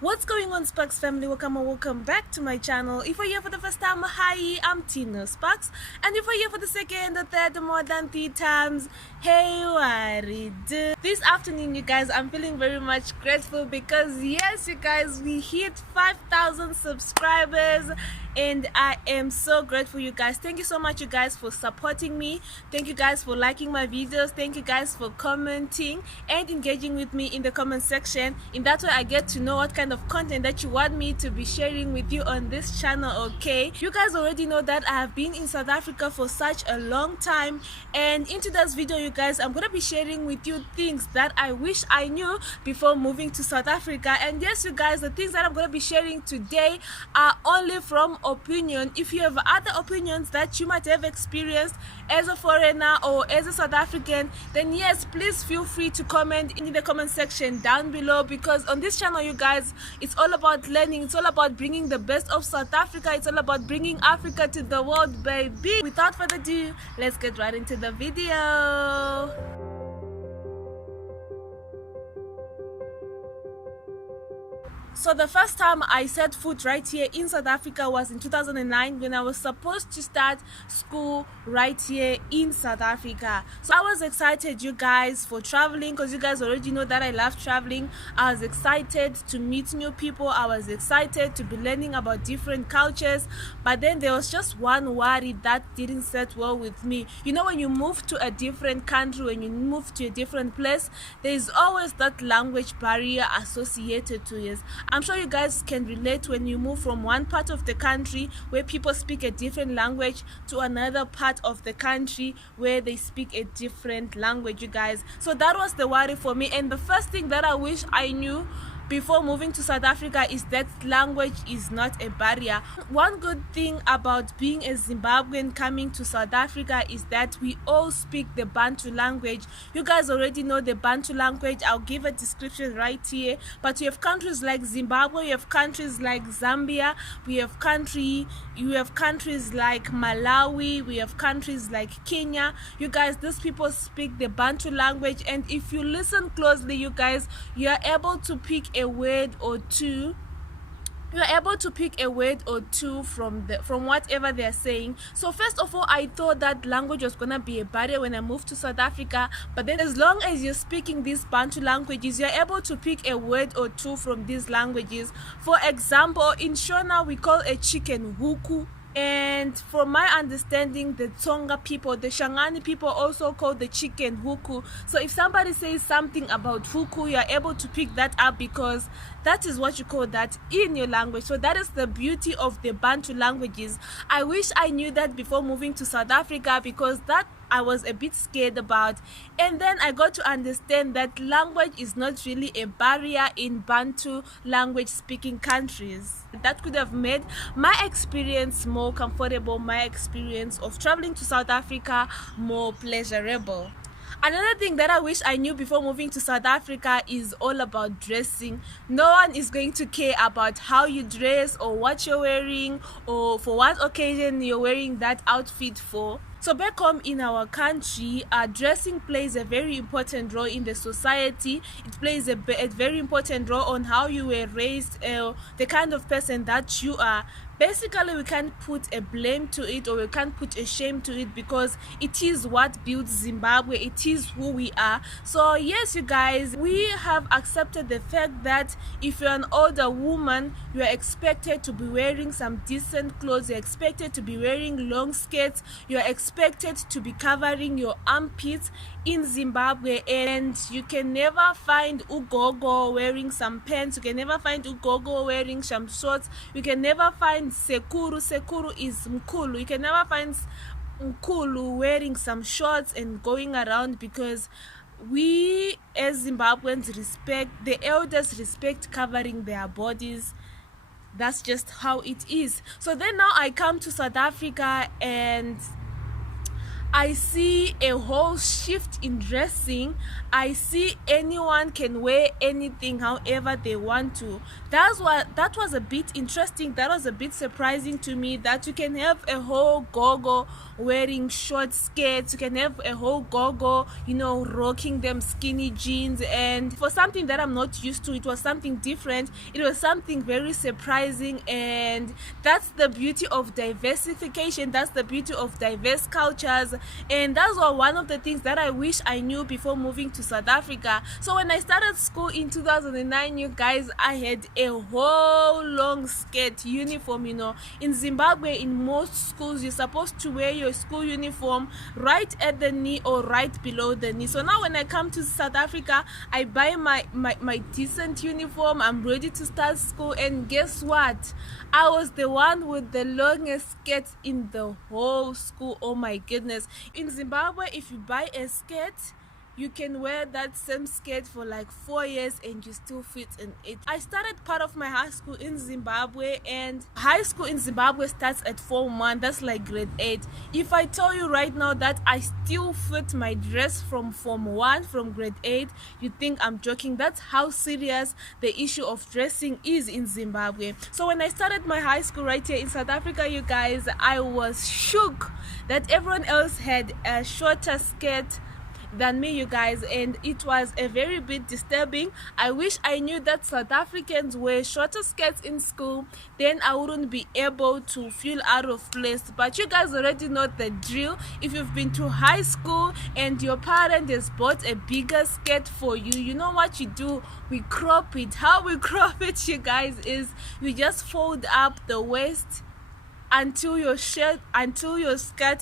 What's going on, Spax family? Welcome back to my channel. If you're here for the first time, hi, I'm Tina Spax, and if you're here for the second or third or more than 3 times, hey, what it do? This afternoon, you guys, I'm feeling very much grateful because yes, you guys, we hit 5,000 subscribers and I am so grateful, you guys. Thank you so much, you guys, for supporting me. Thank you guys for liking my videos. Thank you guys for commenting and engaging with me in the comment section. In that way I get to know what kind of content that you want me to be sharing with you on this channel. Okay, you guys already know that I have been in South Africa for such a long time, and in today's video, you guys, I'm gonna be sharing with you things that I wish I knew before moving to South Africa. And yes, you guys, the things that I'm gonna be sharing today are only from opinion. If you have other opinions that you might have experienced as a foreigner or as a South African, then yes, please feel free to comment in the comment section down below, because on this channel, you guys, it's all about learning, it's all about bringing the best of South Africa, it's all about bringing Africa to the world, baby. Without further ado, let's get right into the video. So the first time I set foot right here in South Africa was in 2009 when I was supposed to start school right here in South Africa. So I was excited, you guys, for traveling, because you guys already know that I love traveling. I was excited to meet new people. I was excited to be learning about different cultures. But then there was just one worry that didn't set well with me. You know, when you move to a different country, when you move to a different place, there is always that language barrier associated to it. I'm sure you guys can relate when you move from one part of the country where people speak a different language to another part of the country where they speak a different language, you guys. So that was the worry for me, and the first thing that I wish I knew before moving to South Africa is that language is not a barrier. One good thing about being a Zimbabwean coming to South Africa is that we all speak the Bantu language. You guys already know the Bantu language. I'll give a description right here. But you have countries like Zimbabwe, you have countries like Zambia, you have countries like Malawi, we have countries like Kenya. You guys, these people speak the Bantu language, and if you listen closely, you guys, you are able to pick a word or two. You're able to pick a word or two from whatever they're saying. So first of all, I thought that language was gonna be a barrier when I moved to South Africa, but then as long as you're speaking these Bantu languages, you're able to pick a word or two from these languages. For example, in Shona we call a chicken huku, and from my understanding, the Tsonga people, the Shangani people, also call the chicken huku. So if somebody says something about huku, you're able to pick that up because that is what you call that in your language. So that is the beauty of the Bantu languages. I wish I knew that before moving to South Africa, because that I was a bit scared about. And then I got to understand that language is not really a barrier in Bantu language speaking countries. That could have made my experience more comfortable, my experience of traveling to South Africa more pleasurable. Another thing that I wish I knew before moving to South Africa is all about dressing. No one is going to care about how you dress or what you're wearing or for what occasion you're wearing that outfit for. So back home in our country, dressing plays a very important role in the society. It plays a very important role on how you were raised, the kind of person that you are. Basically, we can't put a blame to it, or we can't put a shame to it, because it is what builds Zimbabwe. It is who we are. So yes, you guys, we have accepted the fact that if you're an older woman, you are expected to be wearing some decent clothes. You're expected to be wearing long skirts. You're expected to be covering your armpits in Zimbabwe, and you can never find ugogo wearing some pants. You can never find ugogo wearing some shorts. You can never find sekuru. Sekuru is mkulu. You can never find mkulu wearing some shorts and going around, because we as Zimbabweans respect the elders, respect covering their bodies. That's just how it is. So then now I come to South Africa and I see a whole shift in dressing. I see anyone can wear anything however they want to. That was a bit interesting. That was a bit surprising to me, that you can have a whole gogo wearing short skirts, you can have a whole gogo, you know, rocking them skinny jeans. And for something that I'm not used to, it was something different, it was something very surprising. And that's the beauty of diversification, that's the beauty of diverse cultures. And that's one of the things that I wish I knew before moving to South Africa. So when I started school in 2009, you guys, I had a whole long skirt uniform. You know, in Zimbabwe, in most schools, you're supposed to wear your school uniform right at the knee or right below the knee. So now when I come to South Africa, I buy my decent uniform, I'm ready to start school, and guess what? I was the one with the longest skirt in the whole school. Oh my goodness. In Zimbabwe, if you buy a skirt, you can wear that same skirt for like 4 years and you still fit in it. I started part of my high school in Zimbabwe, and high school in Zimbabwe starts at Form 1, that's like grade 8. If I tell you right now that I still fit my dress from Form 1, from grade 8, you think I'm joking. That's how serious the issue of dressing is in Zimbabwe. So when I started my high school right here in South Africa, you guys, I was shook that everyone else had a shorter skirt than me, you guys, and it was a very bit disturbing. I wish I knew that South Africans wear shorter skirts in school, then I wouldn't be able to feel out of place. But you guys already know the drill. If you've been to high school and your parent has bought a bigger skirt for you, you know what you do? We crop it. How we crop it, you guys, is we just fold up the waist until your skirt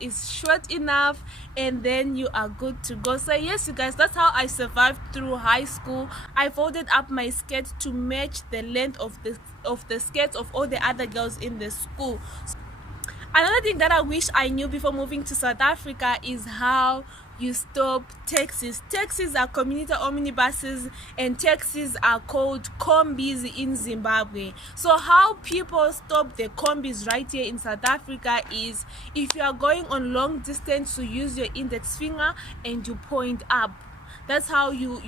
is short enough, and then you are good to go. So yes, you guys, that's how I survived through high school. I folded up my skirt to match the length of the skirts of all the other girls in the school. Another thing that I wish I knew before moving to South Africa is how you stop taxis. Taxis are commuter omnibuses, and taxis are called combis in Zimbabwe. So how people stop the combis right here in South Africa is, if you are going on long distance, you use your index finger and you point up. That's how you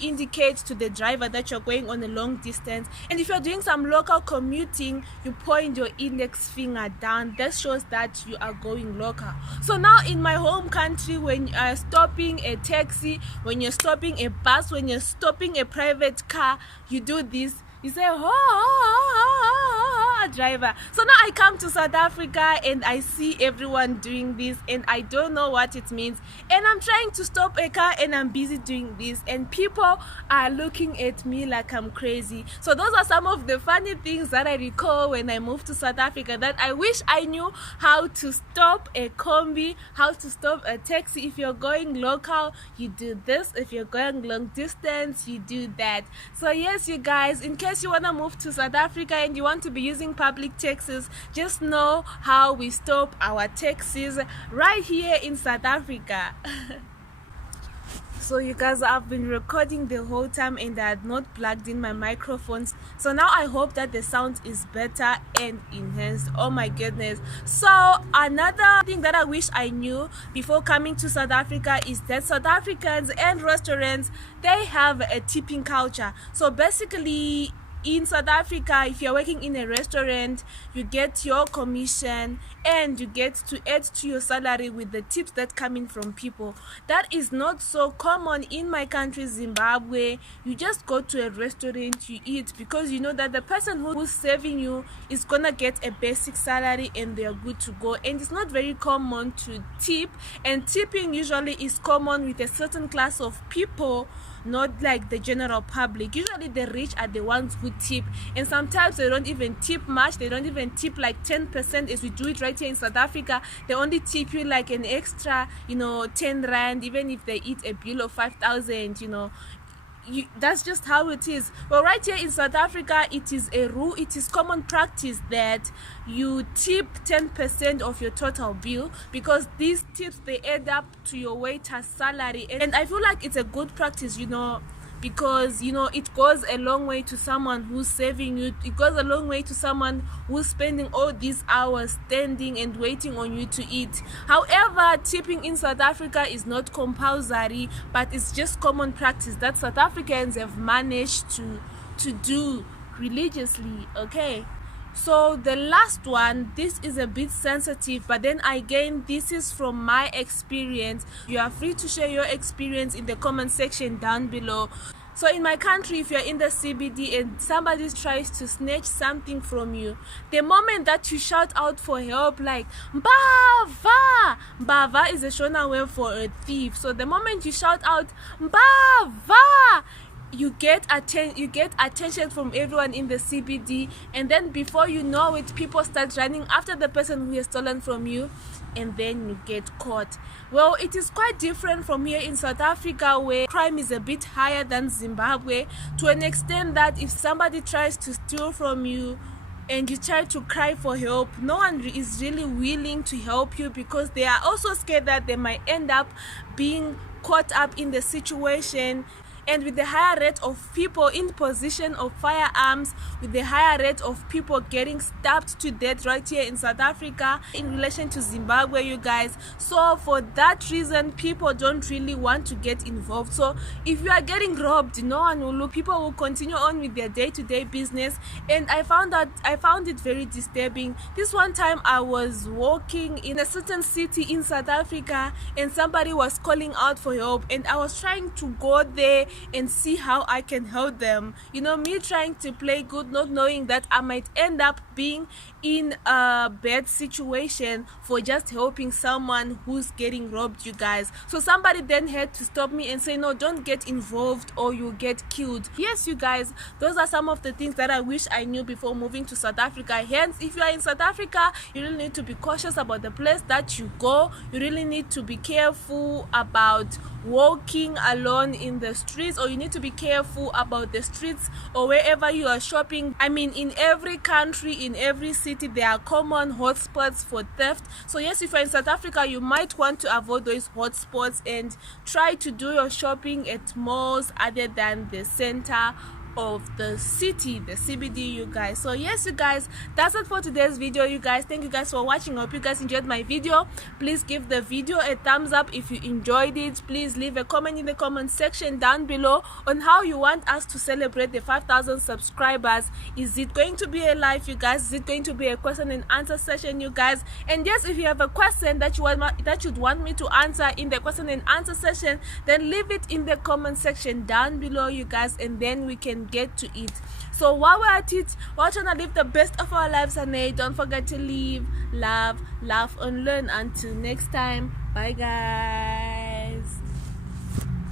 indicate to the driver that you're going on a long distance. And if you're doing some local commuting, you point your index finger down. That shows that you are going local. So now in my home country, when you are stopping a taxi, when you're stopping a bus, when you're stopping a private car, you do this. You say, oh, driver. So now I come to South Africa and I see everyone doing this, and I don't know what it means. And I'm trying to stop a car and I'm busy doing this, and people are looking at me like I'm crazy. So those are some of the funny things that I recall when I moved to South Africa, that I wish I knew how to stop a combi, how to stop a taxi. If you're going local, you do this. If you're going long distance, you do that. So yes, you guys, in case you want to move to South Africa and you want to be using public taxis, just know how we stop our taxis right here in South Africa. So you guys, I've been recording the whole time and I had not plugged in my microphones, so now I hope that the sound is better and enhanced. Oh my goodness. So another thing that I wish I knew before coming to South Africa is that South Africans and restaurants, they have a tipping culture. So basically, in South Africa, if you're working in a restaurant, you get your commission and you get to add to your salary with the tips that come in from people. That is not so common in my country, Zimbabwe. You just go to a restaurant, you eat, because you know that the person who's serving you is gonna get a basic salary and they're good to go. And it's not very common to tip, and tipping usually is common with a certain class of people, not like the general public. Usually the rich are the ones who tip, and sometimes they don't even tip much. They don't even tip like 10% as we do it right here in South Africa. They only tip you like an extra, 10 rand, even if they eat a bill of 5,000, that's just how it is. But right here in South Africa, it is a rule, it is common practice that you tip 10% of your total bill, because these tips, they add up to your waiter's salary. And I feel like it's a good practice, because it goes a long way to someone who's saving you. It goes a long way to someone who's spending all these hours standing and waiting on you to eat. However, tipping in South Africa is not compulsory, but it's just common practice that South Africans have managed to do religiously. Okay, So the last one, this is a bit sensitive, but then again, this is from my experience. You are free to share your experience in the comment section down below. So in my country, if you're in the CBD and somebody tries to snatch something from you, the moment that you shout out for help, like Mbava, Mbava is a Shona word for a thief. So the moment you shout out Mbava, you get attention from everyone in the CBD, and then before you know it, people start running after the person who has stolen from you, and then you get caught. Well, it is quite different from here in South Africa, where crime is a bit higher than Zimbabwe, to an extent that if somebody tries to steal from you and you try to cry for help, no one is really willing to help you, because they are also scared that they might end up being caught up in the situation. And with the higher rate of people in possession of firearms, with the higher rate of people getting stabbed to death right here in South Africa in relation to Zimbabwe, you guys, so for that reason, people don't really want to get involved. So if you are getting robbed, no one will look. People will continue on with their day-to-day business. And I found it very disturbing. This one time I was walking in a certain city in South Africa, and somebody was calling out for help, and I was trying to go there and see how I can help them. You know, me trying to play good, not knowing that I might end up being in a bad situation for just helping someone who's getting robbed, you guys. So somebody then had to stop me and say, no, don't get involved or you'll get killed. Yes, you guys, those are some of the things that I wish I knew before moving to South Africa. Hence, if you are in South Africa, you really need to be cautious about the place that you go. You really need to be careful about walking alone in the streets, or you need to be careful about the streets or wherever you are shopping. I mean, in every country, in every city, there are common hotspots for theft. So yes, if you're in South Africa, you might want to avoid those hotspots and try to do your shopping at malls other than the center of the city, the CBD, you guys. So yes, you guys, that's it for today's video, you guys. Thank you guys for watching. I hope you guys enjoyed my video. Please give the video a thumbs up if you enjoyed it. Please leave a comment in the comment section down below on how you want us to celebrate the 5,000 subscribers. Is it going to be a live, you guys? Is it going to be a question and answer session, you guys? And yes, if you have a question that you'd want me to answer in the question and answer session, then leave it in the comment section down below, you guys, and then we can get to it. So while we're at it, we're trying to live the best of our lives, and don't forget to live, love, laugh, and learn. Until next time, bye guys.